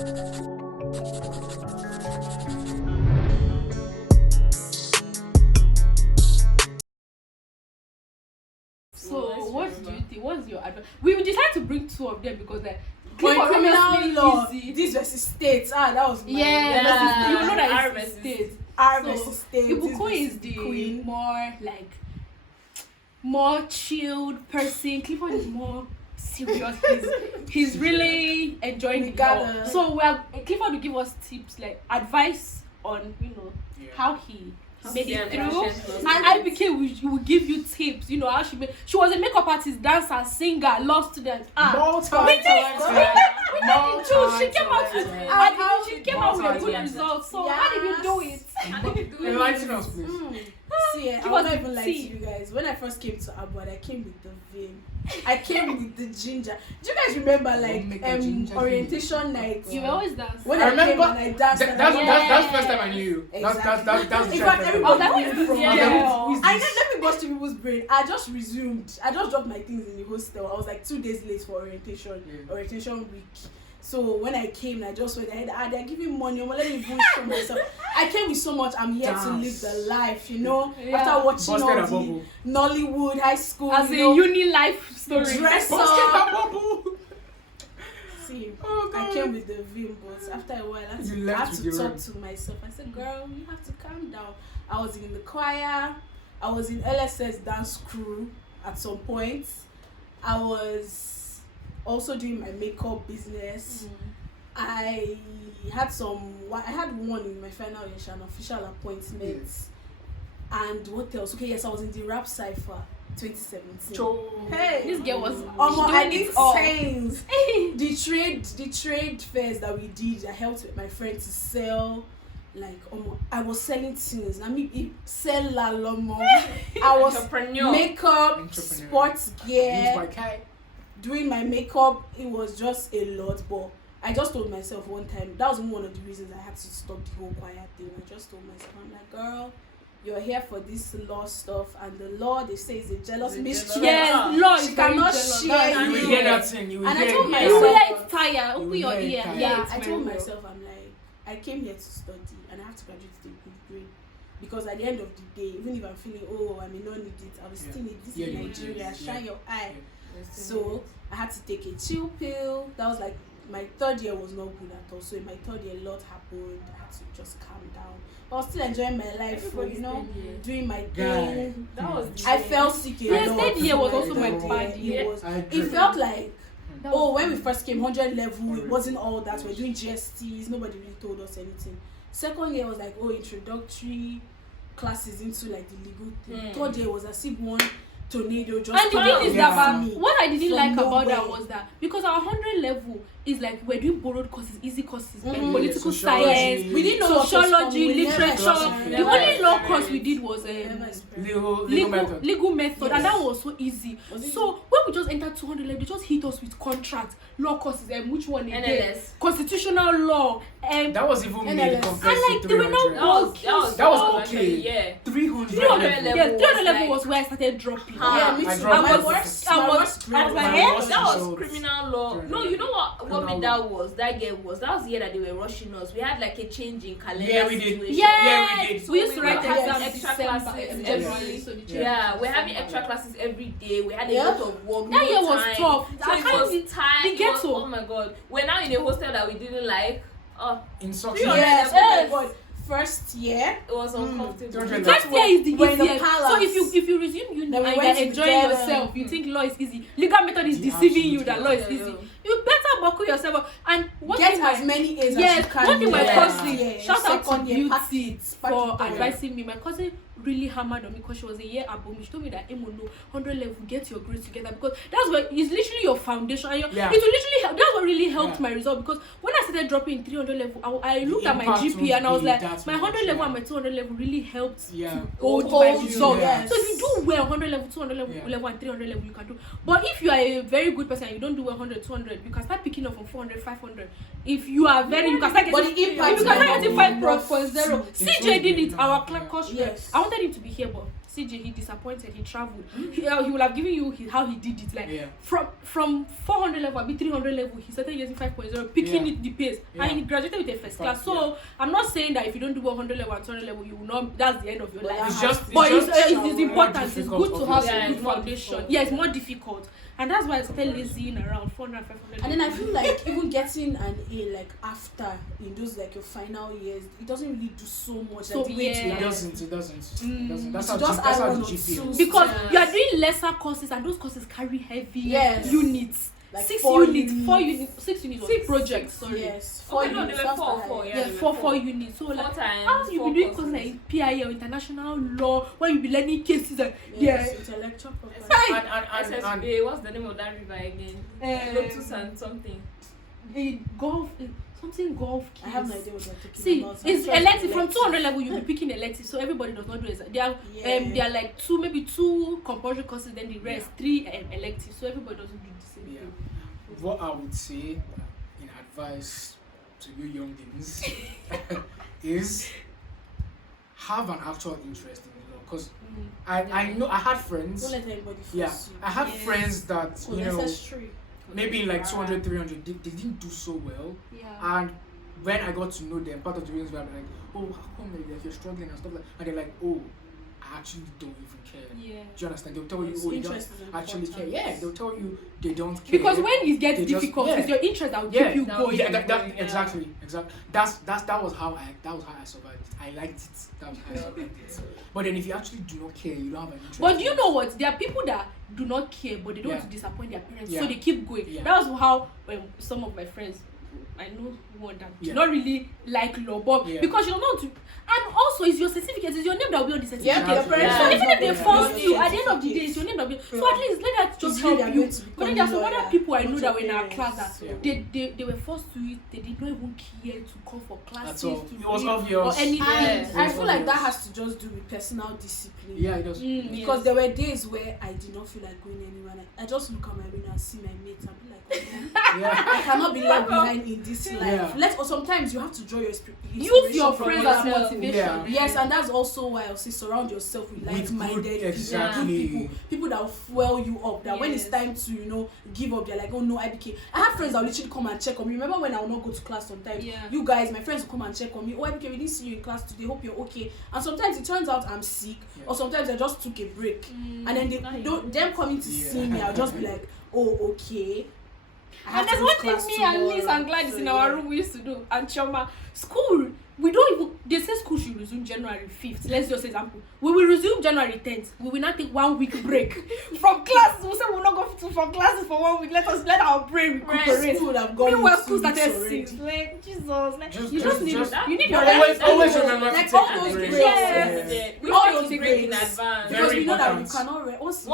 So, what do you think? What's your advice? We decided to bring two of them because like For criminal law, easy. this versus states. That was my You know that it's state. R versus state. Ibuko is the queen. More chilled person. Clifford is more serious. He's really enjoying the law. So Clifford will give us tips, like advice on how he made it through. And IBK will give you tips, how she made. She was a makeup artist, dancer, singer, law student. She came out with a good result. So how did you do it? Enlighten us, please. See, I will not even lie to you guys. When I first came to Abroad, I came with the vim. I came with the ginger. Do you guys remember orientation night? You always dance. When I remember, came and I danced. That's the first time I knew you. Exactly. That's in fact, everybody knew from I know. Let me bust to people's brain. I just resumed. I just dropped my things in the hostel. I was like 2 days late for orientation week. So when I came, I just went ahead. They're giving money. Let me boost for myself. I came with so much. I'm here to live the life, After watching all the Nollywood, high school, as a uni life story. Dress up. See, I came with the vim, but after a while, I had to talk to myself. I said, "Girl, you have to calm down." I was in the choir. I was in LSS dance crew at some point. I was also doing my makeup business. I had one in my final year, an official appointment. And what else? Okay, yes, I was in the rap cypher 2017. Hey, this girl was I did things. the trade fairs that we did, I helped my friend to sell. I was selling things. I mean, sell lalomo. I was makeup, sports gear. Doing my makeup, it was just a lot, but I just told myself one time, that was one of the reasons I had to stop the whole choir thing. I just told myself, I'm like, girl, you're here for this law stuff, and the law, they say, is a jealous mistress. Yeah, law is she cannot share you. You will hear that thing. You will hear I told myself, you will hear it tire. Open your ear. Yeah, I told myself, I'm like, I came here to study, and I have to graduate with a good grade. Because at the end of the day, even if I'm feeling, I may not need it, I will still need this in Nigeria. Shine your eye. So I had to take a chill pill. That was like my 3rd year was not good at all. So in my 3rd year, a lot happened. I had to just calm down. I was still enjoying my life, doing my thing. I felt sick a lot. 3rd year was also my bad year. It felt like, when we first came, 100 level, it wasn't all that. We're doing GSTs. Nobody really told us anything. 2nd year was like, introductory classes into like the legal thing. 3rd year was as if one tornado just. And the thing is that what I didn't like about that was that because our 100 level is like we're doing borrowed courses, easy courses, like political science, we didn't know sociology, literature. The only law course we did was legal method, and that was so easy. So when we just entered 200 level, they just hit us with contracts, law courses, which one is constitutional law, that was even made compared to 300. They were not that was okay. Yeah, 300 level. 300 level was where I started dropping. Yeah, me too. That was criminal law. No, you know what made that was? That was the year that they were rushing us. We had like a change in calendar. Yeah, we did. Yes. We used to write extra classes. Yeah, we're having extra classes every day. We had a lot of work. That year was tough. The ghetto. Oh my god. We're now in a hostel that we didn't like. In Soxy. Yes. First year, it was uncomfortable. First year is the easiest. So if you resume uni and you're enjoying yourself, you think law is easy. Legal method is deceiving you that law is easy. You better buckle yourself up and get as many A's as you can. One thing my cousin, shout out to Beauty for advising me. My cousin really hammered on me because she was a year above me. She told me that 100 level, get your grades together because that's what it's literally your foundation. And it will literally help. That's what really helped my result because when I started dropping 300 level, I looked at my GP and I was like, my 100 level and my 200 level really helped to hold my result. So if you do well 100 level, 200 level, and 300 level, you can do. But if you are a very good person and you don't do well 100, 200, you can start picking up from 400, 500. If you are you can start getting 5.0. CJ did it, our class course. I wanted him to be here, but CJ, he disappointed, he traveled. He will have given you how he did it. Like from 400 level, 300 level, he started using 5.0, picking it the pace, and he graduated with a first class. So I'm not saying that if you don't do 100 level and 200 level, you will not. That's the end of your life. It's important. It's good to have a good foundation. Yeah, it's more difficult. And that's why I started lazying around 400, 500. And then I feel like even getting an A like after in those like your final years, it doesn't really do so much. So it doesn't. That's how GPA. Because you are doing lesser courses and those courses carry heavy units. Like 6 units, 4 units, 6 units, 6 projects. Sorry. Yes, 4 units. Four units. So like, how you be doing courses like PIA or international law when you be learning cases and intellectual property. And what's the name of that river again? Lotus and something. Golf. Something golf case. I have no idea what you're talking about. It's elective. From 200 level, you'll be picking elective, so everybody does not do it. They are like maybe 2 compulsory courses, then the rest 3 electives. So everybody doesn't do the same thing. What I would say in advice to you youngins is have an actual interest in it, because I know I had friends. Don't let anybody force you. I had friends that maybe like 200, 300, they didn't do so well. And when I got to know them, part of the reasons why I'm like, oh, how come like you're struggling and stuff like that? And they're like, oh, I actually don't even care. Do you understand? They'll tell you, oh, you don't actually care. Yeah, they'll tell you they don't care. Because when it gets difficult, it's your interest that will keep you going. Exactly. That was how I survived it. I liked it. That was how I survived it. But then if you actually do not care, you don't have an interest. But do you know what? There are people that do not care, but they don't want to disappoint their parents, so they keep going. That was how some of my friends, I know one that do not really like law, but because you don't know to, and also it's your certificate, it's your name that will be on the certificate. So even if they force you, at the end of the day, it's your name that will be. So at least let that just help you. But then there are some other people I know that were in our class that they were forced to it. They did not even care to come for classes, it was obvious, or anything. I feel like that has to just do with personal discipline. Yeah, it does. Because there were days where I did not feel like going anywhere. I just look at my window and see my mates and be like, I cannot be left behind in this life. Or sometimes you have to draw your use your friends as motivation. Yes, and that's also why I'll say surround yourself with like-minded people that will fuel you up. That when it's time to give up, they're like, oh no, I have friends that will literally come and check on me. Remember when I will not go to class sometimes? You guys, my friends will come and check on me. Oh, IBK, we didn't see you in class today. Hope you're okay. And sometimes it turns out I'm sick, or sometimes I just took a break, and then them coming to see me, I'll just be like, oh, okay. And there's one thing me and Liz and Gladys in our room we used to do, and Choma, school, we don't even, they say school should resume January 5th. Let's just say example. We will resume January 10th. We will not take 1 week break from classes. We say we will not go for classes for 1 week. Let our brain recuperate. Meanwhile, school started 6. Like, Jesus. Like, you just need your always remember to take all those breaks. We all take break in advance. Because we know that we cannot once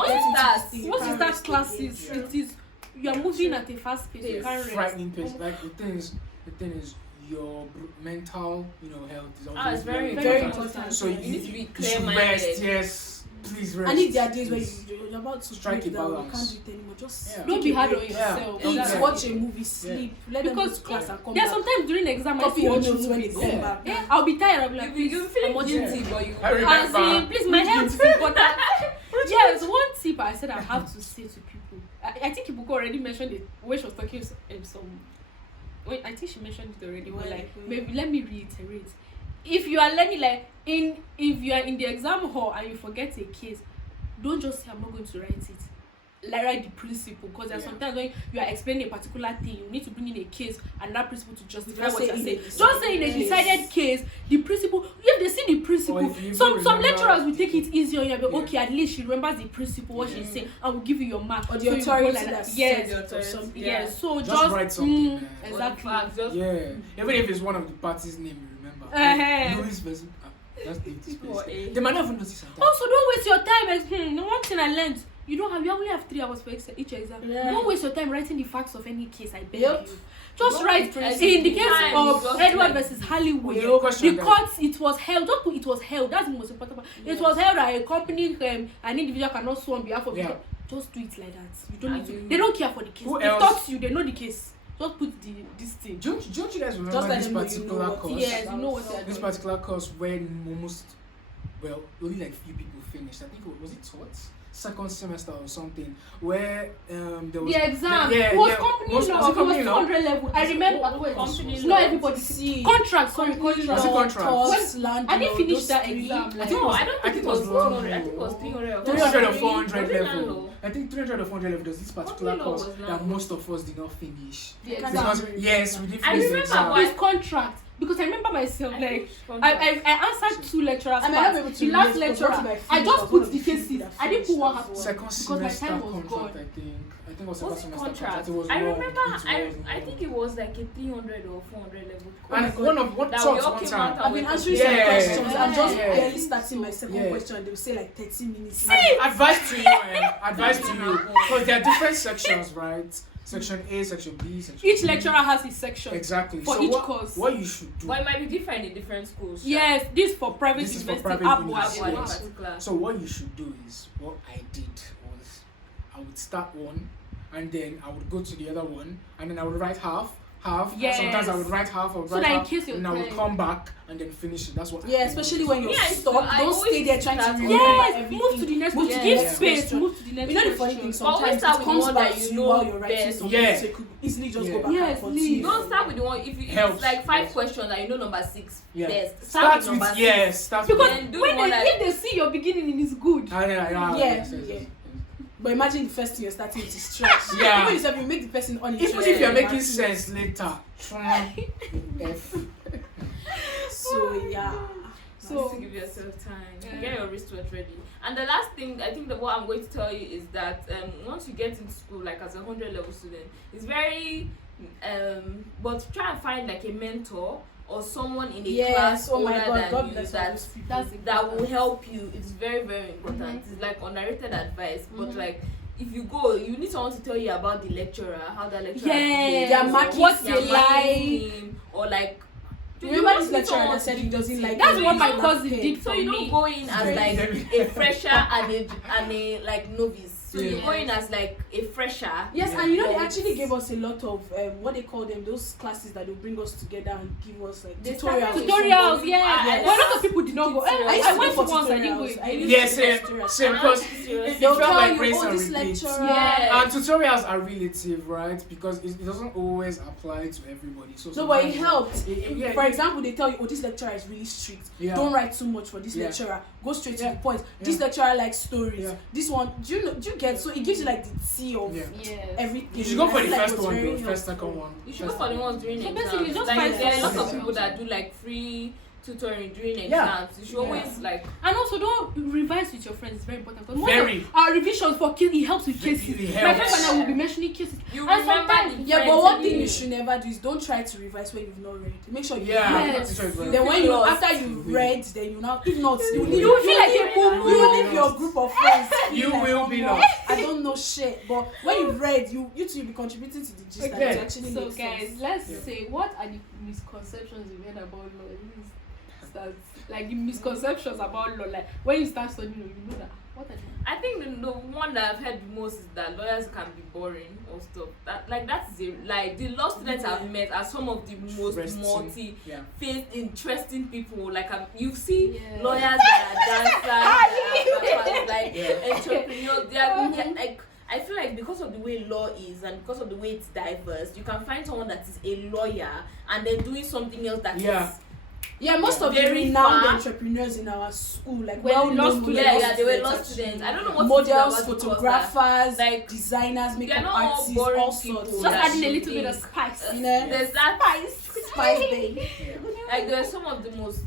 you start classes, it is you are moving at a fast pace. You can't rest. Frightening pace. Like the thing is your mental, health is also very important. So you need to be should rest. Yes, please rest. And if there are days where you're about to strike a balance, you can't do it anymore. Just don't be hard on yourself. Eat, watch a movie, sleep. Let them go to class and come back. There's sometimes during the exam I see watch movies when they come back. I'll be tired. I'll be like, you feel emergency, but you. Please, my health is important. Yes, one tip I said I have to say to people. I think Ibuko already mentioned it when she was talking I think she mentioned it already. Maybe let me reiterate. If you are learning, if you are in the exam hall and you forget a case, don't just say I'm not going to write it. Write the principle, because there's sometimes when you are explaining a particular thing, you need to bring in a case and that principle to justify what you're saying. Just say in a decided case, the principle. If they see the principle, some lecturers will take it easy on you. But okay, at least she remembers the principle, what she's saying, and will give you your mark. Or the authority that said or something. Yes. So just write something. Exactly. Even if it's one of the parties' name, you remember. Louis person. Just leave this place. They might not even notice something. Also, don't waste your time. The one thing I learned. You only have 3 hours for each exam. Don't waste your time writing the facts of any case. I beg you. Just write. In the case of Edward versus Halliwell, the court, it was held. Don't put it was held. That's the most important part. It was held that a company, an individual cannot sue on behalf of the court. Just do it like that. You don't need to. They don't care for the case. They taught you. They know the case. Just put this thing. Don't you guys remember this particular course? Yes, you know what they are doing. This particular course when almost well, only like few people finished. I think was it torts? Second semester or something, where there was the exam. Yeah, it was yeah. company Was law. it It company was law? 200 level. I remember. company Not law. everybody. See, Contract. Sorry, Was it contract. contract? Land I didn't law, finish those that three. exam. I think Like, it No, was- I don't I think think it it was was law. 200. I think it was 300 or 300 or 400. 400 Was it level. law? I think 300 or 400 level. There's this particular Company law course was that law. most of us did not finish. the Because- exam. Because yes, we did I finish the remember exam. why- It's contract. Because I remember myself, I like, finished contract. I answered 2 lecturers. And I have able to the last relate, because lecturer, what if I I just finished put was the one of the cases. few that I didn't put finished what as happened. well. Second Because my semester time was contract, gone. I think it was Was second it semester contract? It was I long. remember. It was I think it was like a 300 or 400 level. And course. one of what That taught we all one came time. out I've been and answering Yeah. some questions. I'm just Yeah. barely starting my second Yeah. question. They'll say like 30 minutes. Advice to you, advice to you, because there are different sections, right? Section A, section B, section Each B. lecturer has his section. Exactly. for so each what, course. what you should do. But it might be different in different schools. sha. Yes, this for private This is for university. private Abwa, university. Abwa in yes. particular. So what you should do is what I did was I would start one, and then I would go to the other one, and then I would write half. Yes. Sometimes I would write half, I would So write that in half, case you're and I would tired. come back and then finish it. That's what. Yeah, especially when you're Yeah, I stuck. always Don't stay there trying to start- remember Yes, everything. move to the next Move question. to Give the next space. question. Move to the next You know the question. funny thing, But always sometimes start it with comes one back that to you you know while you're writing best. something, Yeah. so you could easily just Yeah. go back Yes, and please. continue. Don't start with the one if Helps. it's like 5 Yes. questions and you know number 6 Yeah. best. Start with number with 6. yes. Start Because with Then do when one they, that- if they see your beginning, it is good. Yeah. But imagine the first thing you're starting with is trash. Yeah. Even yourself, you make the person uninterested. Even if you're in making that. sense later. F. So yeah. So to give yourself time, Yeah. get your wristwatch ready. And the last thing, I think that what I'm going to tell you is that once you get into school, like as a 100 level student, it's very but try and find like a mentor or someone in a class Oh my older God, than God you bless all that those people. that will help you. It's very, very important. Mhm. It's like underrated advice, but Mhm. like if you go, you need someone to tell you about the lecturer, how the lecturer Yes. Their marking What scheme. they like. scheme, or like Remember this just need lecturer someone that said he to doesn't like That's it, what he my doesn't cousin like did it. so for you me. don't go in as like a fresher and a like novice. So you Yes. go in as like a fresher. Yes, Yeah. and you know they But- actually gave us a lot of what they call them, those classes that will bring us together and give us like They tutorials. started Tutorials, Something. yeah. Yes. But a lot of people did not go. I used I to went go for once, I didn't go tutorials. I again. used Yeah, to same, go for tutorials. same, And because I'm serious. it They'll felt tell like you, rinse oh, and this repeat. lecturer. Yeah. And tutorials are relative, right? Because it doesn't always apply to everybody. So No, but it sometimes- helps. Yeah. For example, they tell you, oh, this lecturer is really strict. Yeah. Don't write too much for this Yeah. lecturer. Go straight to Yeah. the point. Yeah. This lecturer likes stories. Yeah. This one, do you get? So it gives you like the tea of Yeah. Yes. everything. You should go for I the feel like first it was one, very though. First, helpful. second one. You should go for the ones during So exams. basically, just like find there are a lot of exams. people that do like free tutoring during exams. Yeah. You should always like And also, don't revise with your friends. It's very important. Because most Very. of our revisions for kids, it helps with It cases. helps. My friend and I will be mentioning cases. you And remember sometimes- the Yeah, but friends one and thing you should never do is don't try to revise when you've not read. Make sure you Yeah. read. Yes. Teacher is very- Then when you lost. after you read, then you now if not you You feel like a boo-boo. you leave your group of friends. You like, will oh, be no, lost. I don't know shit, but when you read, you two will be contributing to the gist and Okay. it actually So, makes guys, sense. let's Yeah. say what are the misconceptions you've heard about law? Like the misconceptions about law. Like when you start studying, you know that what are the I think the one that I've heard the most is that lawyers can be boring or stuff. That's a lie. The law students I've met are some of the most Interesting. multi-faced, Yeah. interesting people. Like you see Yeah. lawyers that are dancers, that are like Yeah. entrepreneurs. They're like. I feel like because of the way law is and because of the way it's diverse, you can find someone that is a lawyer and then doing something else that Yeah. is Yeah, most of the Very renowned far. entrepreneurs in our school, like Were well-known law students. they were law actually. students. I don't know what Models, it is about the course photographers, like, designers, they're makeup not all artists, boring all people. sorts. just Yeah. adding a little bit of spice. You know? there's that Spice baby. like there are some of the most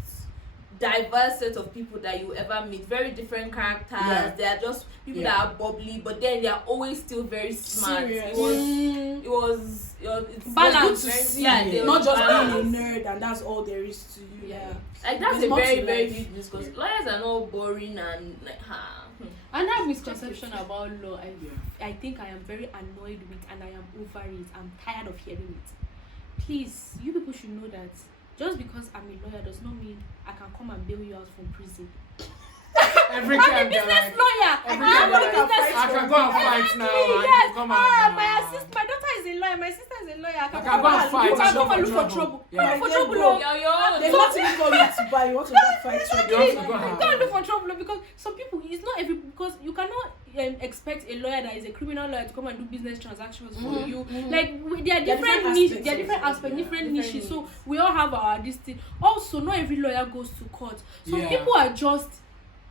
diverse set of people that you ever meet, very different characters. Yeah. They are just people Yeah. that are bubbly, but then they are always still very smart. Serious. It's Balance. Good to see. Yeah, they Not were just balanced. being a nerd and that's all there is to you. Yeah. Like that's There's a more very to very life. big misconception. Lawyers are not boring and like Another misconception about law, I think I am very annoyed with and I am over it. I'm tired of hearing it. Please, you people should know that just because I'm a lawyer does not mean I can come and bail you out from prison. Every I'm a time they're business like, lawyer. every I'm time a they're like, business I can go and fight now. Exactly, and yes. you come My and daughter is a lawyer. My sister is a lawyer. I can go and fight. You can come and look for trouble. Yeah. Look for trouble. No. They want to call you to buy. You want to go and fight trouble. You have to go You can't look for trouble because some people, it's not every, because you cannot expect a lawyer that is a criminal lawyer to come and do business transactions for you. Like there are different niches, there are different aspects, different niches. So we all have our this thing. Also, not every lawyer goes to court. Some people are just,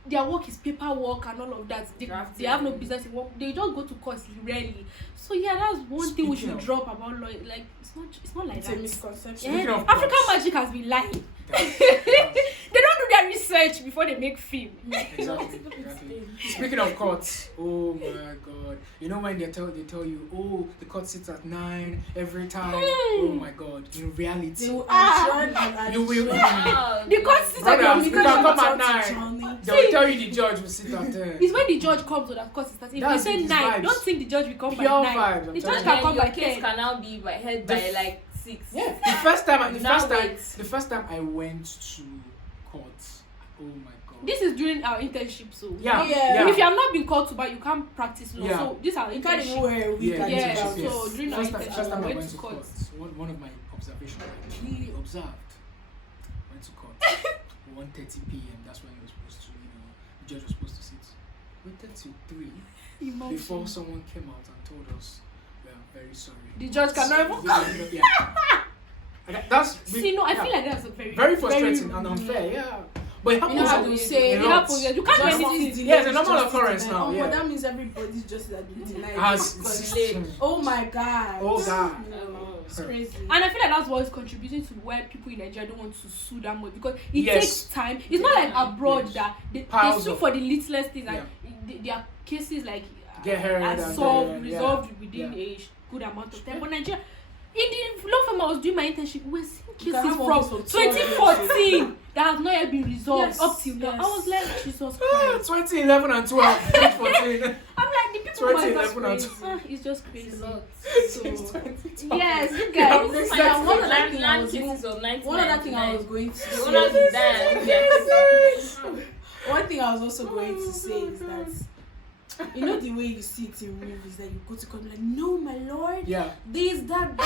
their work is paperwork and all of that. They have no business in work. They just go to court rarely. So that's one thing we should drop about lawyers. Like it's not like it's that. a misconception. African magic has been lying. They don't do their research before they make film. Exactly. Speaking of courts, oh my god. You know when they tell you, oh, the court sits at 9 every time. Oh my god. In reality, They will adjourn you will The court sits at brother, you 9. can come at 9. They will tell you the judge will sit at 10. It's when the judge comes to that court is starting. If That's they say his 9, vibes. don't think the judge will come Pure by 9. vibes, I'm The telling judge you. can come your by case 10. can now be by head by like 6. Yeah. The first time wait. I went to court, oh my god. This is during our internship, so Yeah. If you have not been called to bar, you can't practice law. Yeah. So this is our You can't even internship. wear a wig. Yeah, and Yeah, do that. yes. so during our First time internship, I we went to court. One of my observations, I clearly observed. Went to court. 1:30 p.m. That's when you were supposed to, the judge was supposed to sit. Waited till 3 before someone came out and told us, we are very sorry. The judge cannot even come. Yeah. And that's See, no, I feel like that's a very frustrating and unfair. Yeah. But it happens. how to say It happens. You can't do anything. Yeah, it's a normal occurrence now. Oh, Yeah. but that means everybody's just like denied. Has Oh my god. Oh god. No, it's crazy. And I feel like that's what's contributing to why people in Nigeria don't want to sue that much, because it Yes. takes time. It's not like abroad that they sue for the littlest things, and their cases like Get heard are and solved, then, resolved within a good amount of time. But Nigeria, in the law firm I was doing my internship, we were seeing cases from 2014 that have not yet been resolved up till now. I was like, Jesus Christ. 2011 and 12, 2014. I'm like, the people might just 2011 and crazy. It's just crazy. So, Yes, you guys. This is Like, one one other thing I was cases of one other thing I was going to say. One of the dance. One thing I was also going to say is that the way you see it in movies, that you go to court like, no, my lord, Yeah. this, that.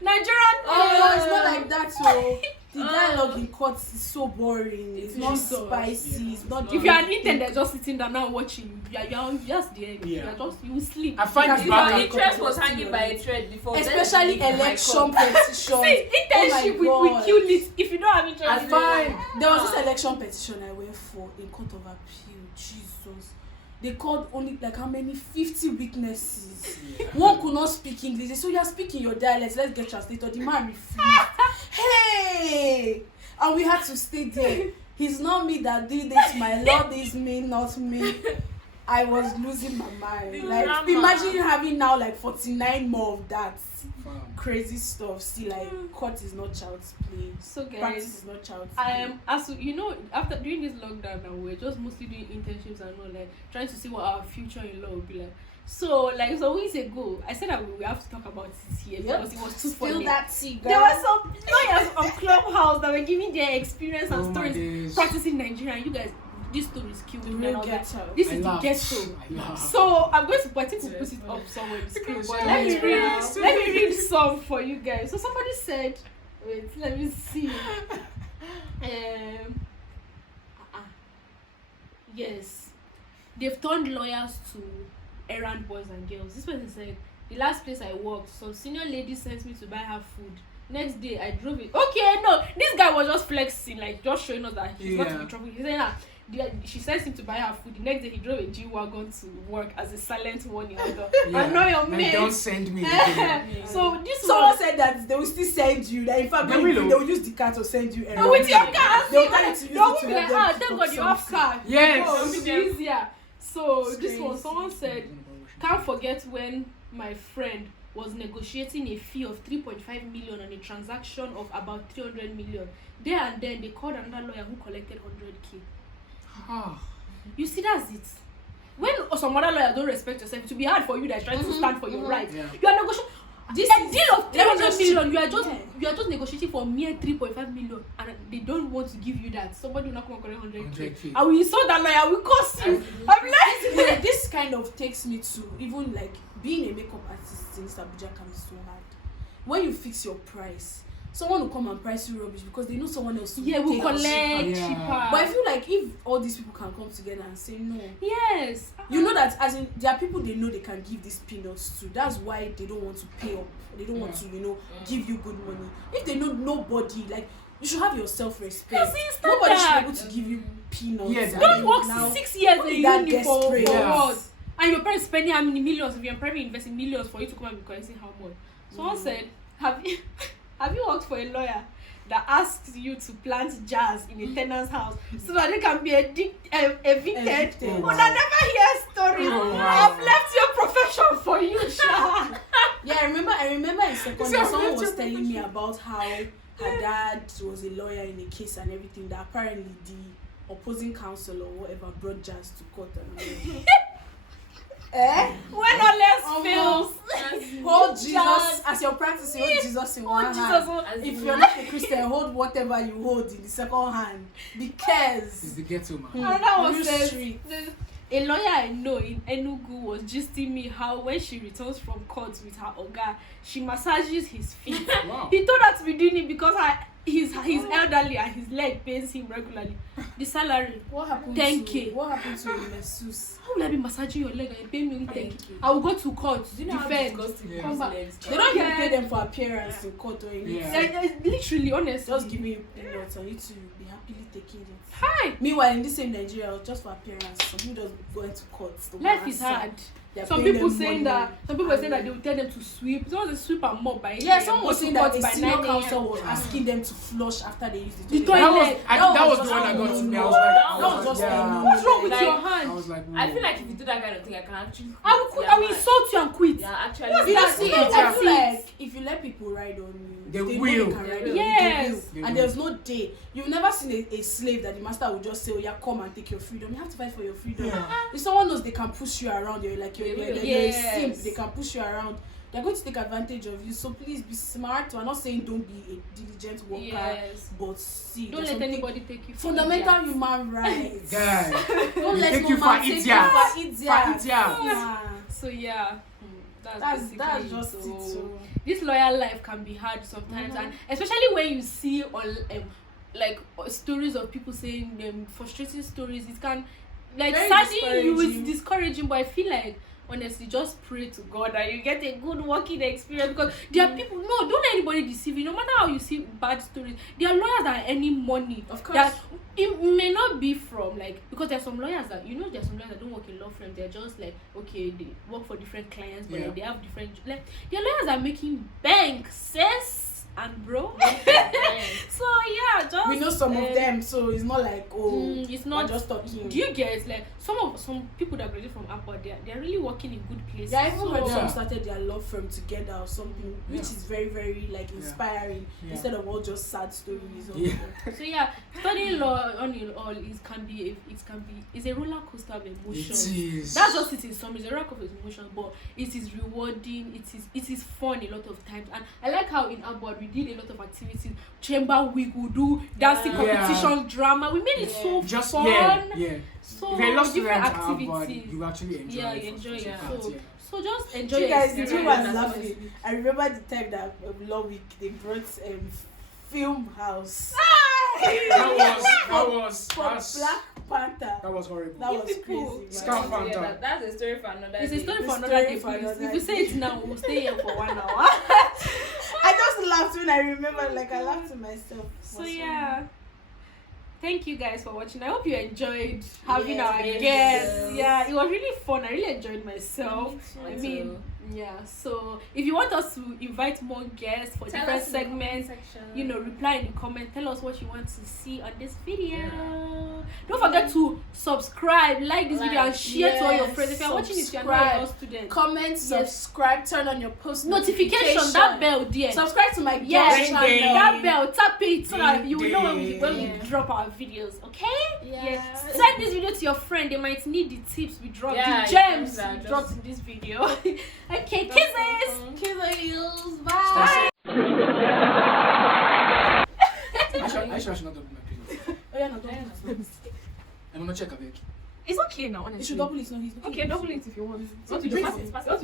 Nigerian. Oh, it's not like that. So the dialogue in court is so boring. It's not spicy. It's not. If you're an intern that's just sitting down now watching, you're just there. Yeah. You sleep. I find Because it If back your at interest was hanging by a thread before, Especially then election petitions. See, internship Oh my we God. kill it if you don't have interest. I in it. find there was this election petition I went for in court of appeal. Jesus, they called only like how many 50 witnesses. Yeah. One could not speak English. They said, so you're speaking your dialect. Let's get translator. The man refused. Hey, and we had to stay there. He's not me that did this. My lord is me, not me. I was losing my mind. Like, imagine having now like 49 more of that. Crazy stuff. See, like, court is not child's play. So Practice guys, is not child's play. after during this lockdown now, we're just mostly doing internships and all, like trying to see what our future in law will be like. So weeks ago, I said that we have to talk about it here because it was too funny. Still that tea, girl. There were some lawyers on Clubhouse that were giving their experience and stories practicing Nigeria. And you guys, this story is killed me. Real ghetto. This is the ghetto. So I'm going to, I think we'll put it up somewhere in the screen. But let me read some for you guys. So somebody said, wait, let me see. Yes, they've turned lawyers to errand boys and girls. This person said, the last place I worked, some senior lady sent me to buy her food. Next day I drove it. Okay, no, this guy was just flexing, like just showing us that he's not to be trouble. He said, she sent him to buy her food. The next day he drove a G.E.L to work as a silent warning. I know your mate. Don't send me. So this someone said that they will still send you. That in fact, they will use the car to send you. With your car, they will tell you to use it to be like, thank God you have car. Yes. It'll be easier. So this one, someone said, can't forget when my friend was negotiating a fee of 3.5 million on a transaction of about 300 million. There and then they called another lawyer who collected 100k. You see, that's it. When some other lawyers don't respect yourself, it will be hard for you that's trying to stand for your rights. Yeah. You are negotiating. This a deal of 300 million. You are just negotiating for mere 3.5 million, and they don't want to give you that. Somebody will not come and collect 100K. And we saw that lawyer, we cost you. I'm like, this kind of takes me to even like being a makeup artist in Abuja can be so hard. When you fix your price, someone will come and price you rubbish because they know someone else will collect cheaper. But I feel like if all these people can come together and say no, yes, you know that as in there are people they know they can give these peanuts to. That's why they don't want to pay up. They don't want to, give you good money. If they know nobody, like you should have your self-respect. Nobody should be able to give you peanuts. Yes, don't work 6 years in uniform for what? And your parents spending how many millions? If your parents investing millions for you to come and be collecting how much? Someone said, have you worked for a lawyer that asks you to plant jars in a tenant's house so that they can be evicted? But I never hear stories. I've left your profession for you, Sha. Yeah, I remember in second year someone was telling me about how her dad was a lawyer in a case and everything, that apparently the opposing counsel or whatever brought jars to court and when all else fails, hold Jesus as your practice. Hold Jesus in one hand. If you're not a Christian, hold whatever you hold in the second hand, because it's the ghetto man. Another one says a lawyer I know in Enugu was gisting me how when she returns from court with her oga, she massages his feet. Wow. He told her to be doing it because he's elderly and his leg pains him regularly. The salary, what happened 10K. What happened to your masseuse? How will I be massaging your leg and you pay me only 10K? I will go to court. Do you know defend. how Come back. They don't even pay them for appearance in court or anything. Yeah. Literally, honestly. Just give me peanuts and you to be happily taking it. Hi. Meanwhile, in this same Nigeria, just for appearance, some people just go into court. Life is hard. Some people saying that they will tell them to sweep. Someone was sweep and mop by 8 yeah, someone was saying that a senior counsel was asking them to flush after they used the toilet. That was the one that got to me. I was like, what's wrong with your hand? I was like, I feel like if you do that kind of thing, I can actually I will insult you and quit. Yeah, actually. I feel like if you let people ride on you, they will. Yes. And there's no day. You've never seen a slave that the master will just say, oh yeah, come and take your freedom. You have to fight for your freedom. If someone knows they can push you around, you're a simp, they can push you around, they're going to take advantage of you. So please be smart. We're not saying don't be a diligent worker, but see, don't let anybody take you for fundamental human rights. Guys, don't let take no you man for take you for idiot. So yeah. That's just it. So this lawyer life can be hard sometimes, and especially when you see on stories of people saying frustrating stories, it can sadden you. It's discouraging, but I feel like honestly, just pray to God that you get a good working experience, because there are people. No, don't let anybody deceive you. No matter how you see bad stories, there are lawyers that are earning money. Of course. That it may not be from because there are some lawyers that there are some lawyers that don't work in law firms. They're just okay, they work for different clients, but they have different there are lawyers that are making bank, sis. And bro, so yeah, just we know some of them, so it's not like it's not just talking. Do you get some people that graduate from Apple, they're really working in good places. Yeah, I even heard some started their law firm together or something, which is very very inspiring instead of all just sad stories. So studying law on in all is a roller coaster of emotions. It is. That's just it in some. It's a roller coaster of emotions, but it is rewarding. It is fun a lot of times, and I like how in Abroad we did a lot of activities. Chamber week, we do dancing competition, drama. We made it so fun. So different activities. You actually enjoy it. You enjoy it. So just enjoy it. You guys, the two was laughing. I remember the time that law week they brought film house. That was Black Panther. That was horrible. That was crazy. Scar Panther. That's a story for another day. It's a story for another day. If you say it now, we'll stay here for 1 hour. I just laughed when I remember, I laughed to myself. So yeah. Thank you guys for watching. I hope you enjoyed having our guests. Yeah, it was really fun. I really enjoyed myself. So if you want us to invite more guests for different segments, reply in the comment. Tell us what you want to see on this video. Don't forget to subscribe, like this video, and share to all your friends. If you're watching this, you're not a law student. Comment, subscribe, turn on your post notification. That bell there. Subscribe to my channel. That bell, tap it so that you will know when we drop our videos. Okay? Yes. Send this video to your friend. They might need the tips we dropped, the gems we dropped in this video. Okay, kisses. Kisses. Bye. I should not double my credit. Oh yeah, no, don't. I'm gonna check a bit. It's okay now, honestly. You should double it. No, he's Okay, double it if you want. Want to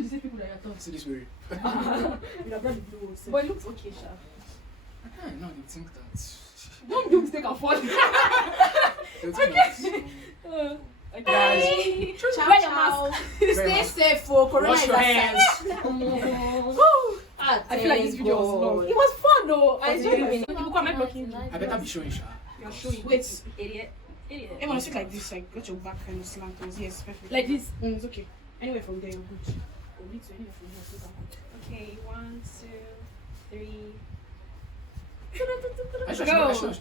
deceive people that you're See this way. You have brought the blue. But it looks okay, Sha. No, they think that. Don't do mistake and fall. They think that. Guys, Ciao, wear your ciao. mask. Stay safe for Corona. Wash is your outside. hands. I feel like this video was long. It was fun though. I enjoyed it. People come and blocking. I better be showing Sha. You're showing. Wait. Idiot. Hey, when I sit like this, like got your back kind of slant. Yes, perfect. Like this. It's okay. Anywhere from there, you're good. Or me too. Anywhere from here, so I'm good. Okay, 1, 2, 3. I should, Go. sorry.